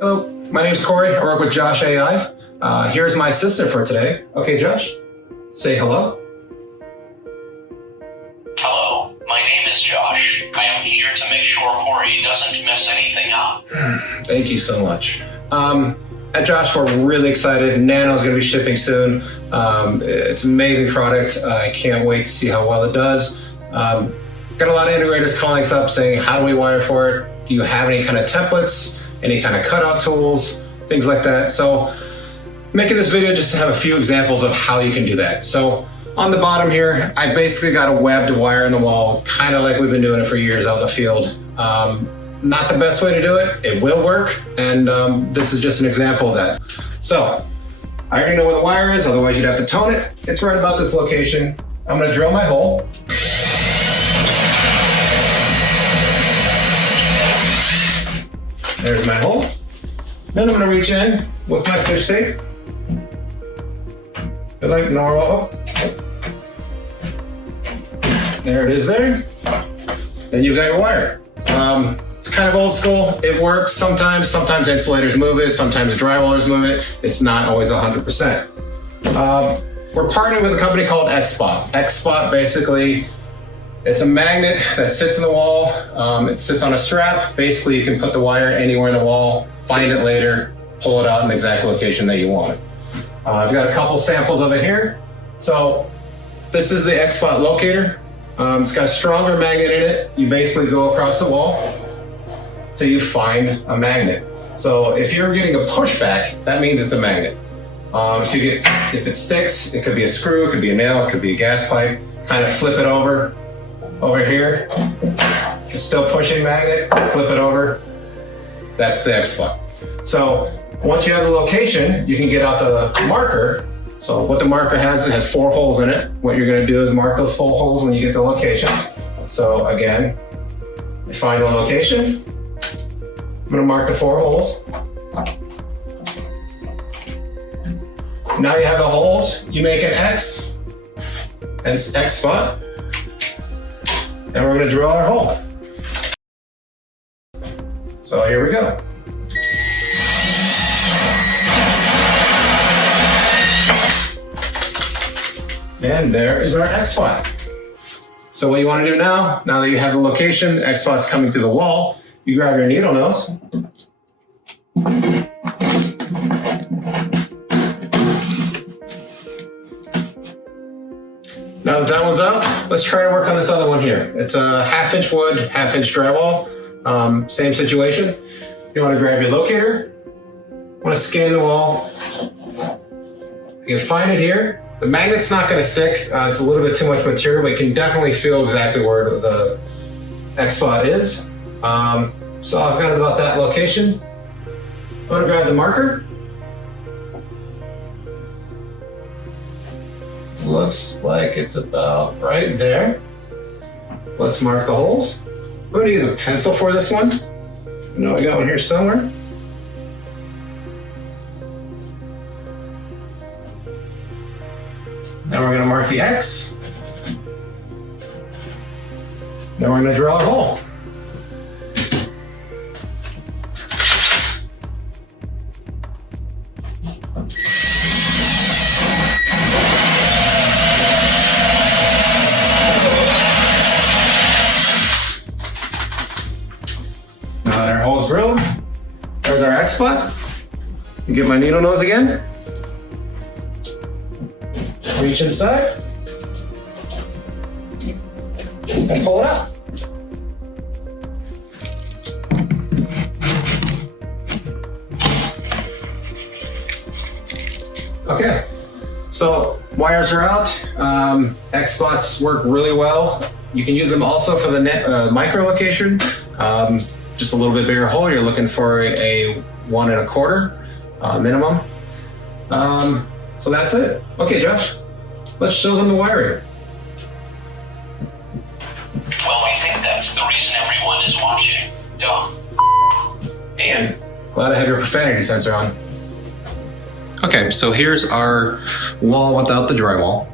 Hello, my name is Cory. I work with Josh AI. Here's my assistant for today. Okay, Josh, say hello. Hello, my name is Josh. I am here to make sure Cory doesn't mess anything up. Thank you so much. At Josh, we're really excited. Nano is going to be shipping soon. It's an amazing product. I can't wait to see how well it does. Got a lot of integrators calling us up saying, how do we wire for it? Do you have any kind of templates, any kind of cutout tools, things like that? So making this video just to have a few examples of how you can do that. So on the bottom here, I basically got a webbed wire in the wall, kind of like we've been doing it for years out in the field. Not the best way to do it. It will work, and this is just an example of that. So I already know where the wire is, otherwise you'd have to tone it. It's right about this location. I'm gonna drill my hole. There's my hole. Then I'm gonna reach in with my fish tape. Like normal. There it is there. Then you've got your wire. It's kind of old school. It works sometimes. Sometimes insulators move it. Sometimes drywallers move it. It's not always 100%. We're partnering with a company called Xspot. Xspot basically, it's a magnet that sits in the wall. It sits on a strap. Basically, you can put the wire anywhere in the wall, find it later, pull it out in the exact location that you want it. I've got a couple samples of it here. So this is the Xspot locator. It's got a stronger magnet in it. You basically go across the wall till you find a magnet. So if you're getting a pushback, that means it's a magnet. If it sticks, it could be a screw, it could be a nail, it could be a gas pipe. Kind of flip it over here. It's still pushing magnet, flip it over. That's the Xspot. So once you have the location, you can get out the marker. So what the marker has, it has 4 holes in it. What you're gonna do is mark those 4 holes when you get the location. So again, you find the location. I'm gonna mark the 4 holes. Now you have the holes, you make an X, and it's X spot. And we're gonna drill our hole. So here we go. And there is our Xspot. So what you want to do now that you have the location, Xspot's coming through the wall, you grab your needle nose. Now that that one's out, let's try to work on this other one here. It's a 1/2-inch wood, 1/2-inch drywall. Same situation. You want to grab your locator, want to scan the wall. You can find it here. The magnet's not going to stick. It's a little bit too much material, but you can definitely feel exactly where the Xspot is. So I've got about that location. I'm going to grab the marker. Looks like it's about right there. Let's mark the holes. I'm going to use a pencil for this one. I know I got one here somewhere. Now we're going to mark the X. Then we're going to draw a hole. Now that our hole's drilled, there's our Xspot. You get my needle nose again. Reach inside and pull it out. Okay, so wires are out. Xspots work really well. You can use them also for the micro location. Just a little bit bigger hole. You're looking for a 1 1/4 minimum. So that's it. Okay, Josh. Let's show them the wiring. Well, I think that's the reason everyone is watching. Duh. And glad I have your profanity sensor on. Okay, so here's our wall without the drywall.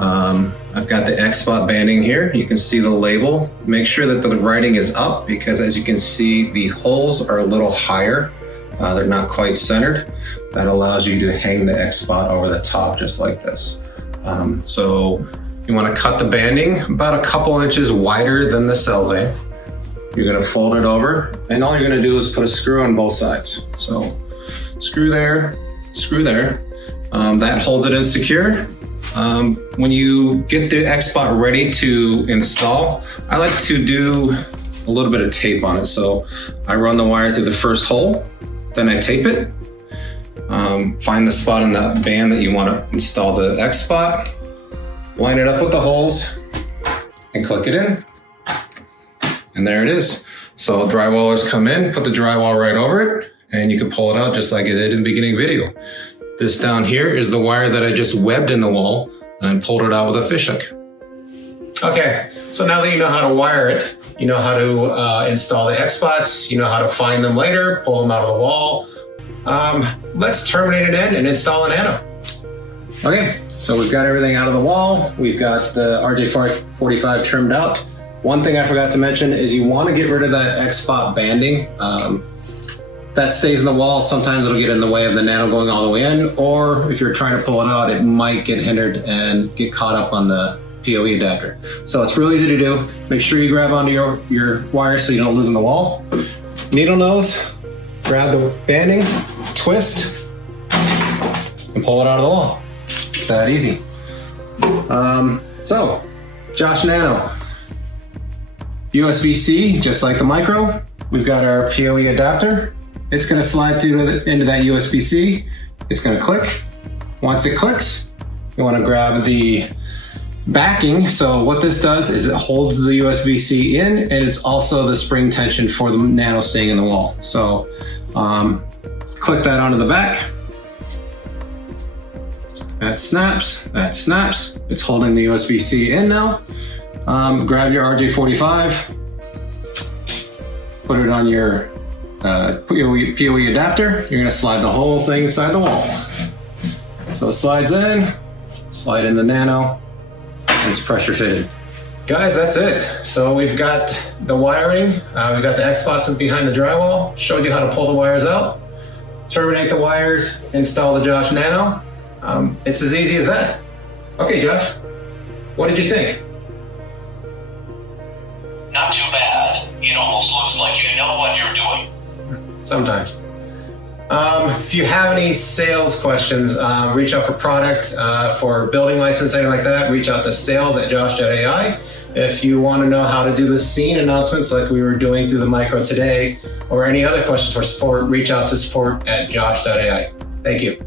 I I've got the Xspot banding here. You can see the label. Make sure that the writing is up because as you can see, the holes are a little higher. They're not quite centered. That allows you to hang the Xspot over the top just like this. So you want to cut the banding about a couple inches wider than the cell vane. You're going to fold it over and all you're going to do is put a screw on both sides. So screw there, screw there. That holds it in secure. When you get the Xspot ready to install, I like to do a little bit of tape on it. So I run the wire through the first hole, then I tape it. Find the spot in the band that you want to install the Xspot, line it up with the holes, and click it in. And there it is. So drywallers come in, put the drywall right over it, and you can pull it out just like it did in the beginning video. This down here is the wire that I just webbed in the wall and pulled it out with a fish hook. Okay, so now that you know how to wire it, you know how to install the Xspots, you know how to find them later, pull them out of the wall. Let's terminate an end and install a Nano. Okay, so we've got everything out of the wall. We've got the RJ45 trimmed out. One thing I forgot to mention is you want to get rid of that Xspot banding. That stays in the wall. Sometimes it'll get in the way of the Nano going all the way in, or if you're trying to pull it out, it might get hindered and get caught up on the PoE adapter. So it's real easy to do. Make sure you grab onto your wire so you don't lose in the wall. Needle nose, grab the banding, twist, and pull it out of the wall. It's that easy. So, Josh Nano. USB-C, just like the micro. We've got our PoE adapter. It's going to slide into that USB-C. It's going to click. Once it clicks, you want to grab the backing. So what this does is it holds the USB-C in, and it's also the spring tension for the Nano staying in the wall. So click that onto the back. That snaps, that snaps. It's holding the USB-C in now. Grab your RJ45, put it on your PoE adapter. You're gonna slide the whole thing inside the wall. So it slides in, slide in the Nano, and it's pressure fitted. Guys, that's it. So we've got the wiring, we've got the Xspots behind the drywall, showed you how to pull the wires out, terminate the wires, install the Josh Nano. It's as easy as that. Okay, Josh, what did you think? Not too bad. It almost looks like you know what you're doing. Sometimes. If you have any sales questions, reach out for product, for building license, anything like that, reach out to sales@josh.ai. If you want to know how to do the scene announcements like we were doing through the micro today, or any other questions for support, reach out to support@josh.ai. Thank you.